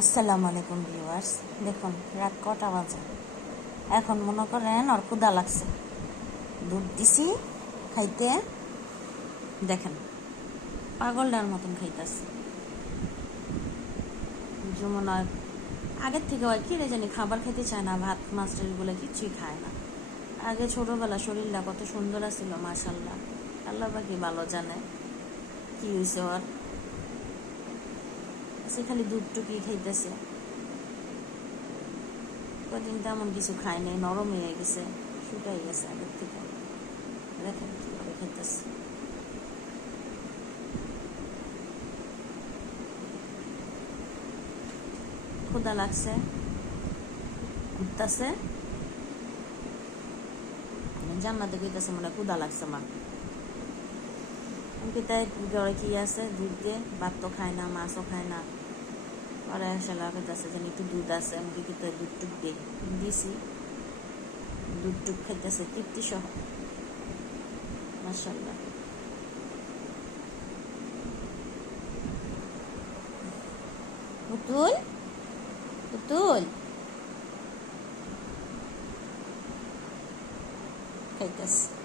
আসসালামু আলাইকুম ভিউয়ার্স। দেখুন রাত কটা বাজে, এখন মনে করেন ওর ক্ষুধা লাগছে, দুধ দিছি খাইতে, দেখেন পাগলটার মতন খাইতেছে। যেমন আগের থেকে হয় কি রে জানি খাবার খেতে চায় না, ভাত মাছ এগুলো কিছুই খায় না। আগে ছোটোবেলা শরীরটা কত সুন্দর আছিল, মাশাল্লাহ, আল্লাহ বাকি ভালো জানে কি হয়েছে ওর। সে খালি দুধটুকুই খাইতেছে, কদিন তেমন কিছু খায় নাই, নরম হয়ে গেছে, শুকাই গেছে আগের থেকে। দেখেন কীভাবে খাইতেছে। ক্ষুধা লাগছে, ঘুরতেছে, জান্নাতে কইতেছে মনে ক্ষুধা লাগছে মা। আমি তাই জ্বরে কি আছে, দুধ দিয়ে, ভাত তো খায় না, মাছও খায় না। পরে আসলে কইতেছে যেন একটু দুধ আছে, আমি কি দুধ টুক দিছি, দুধ টুক খাইতেছে তৃপ্তি সহ, মাশাল্লাহ। পুতুল পুতুল খাইতেছে।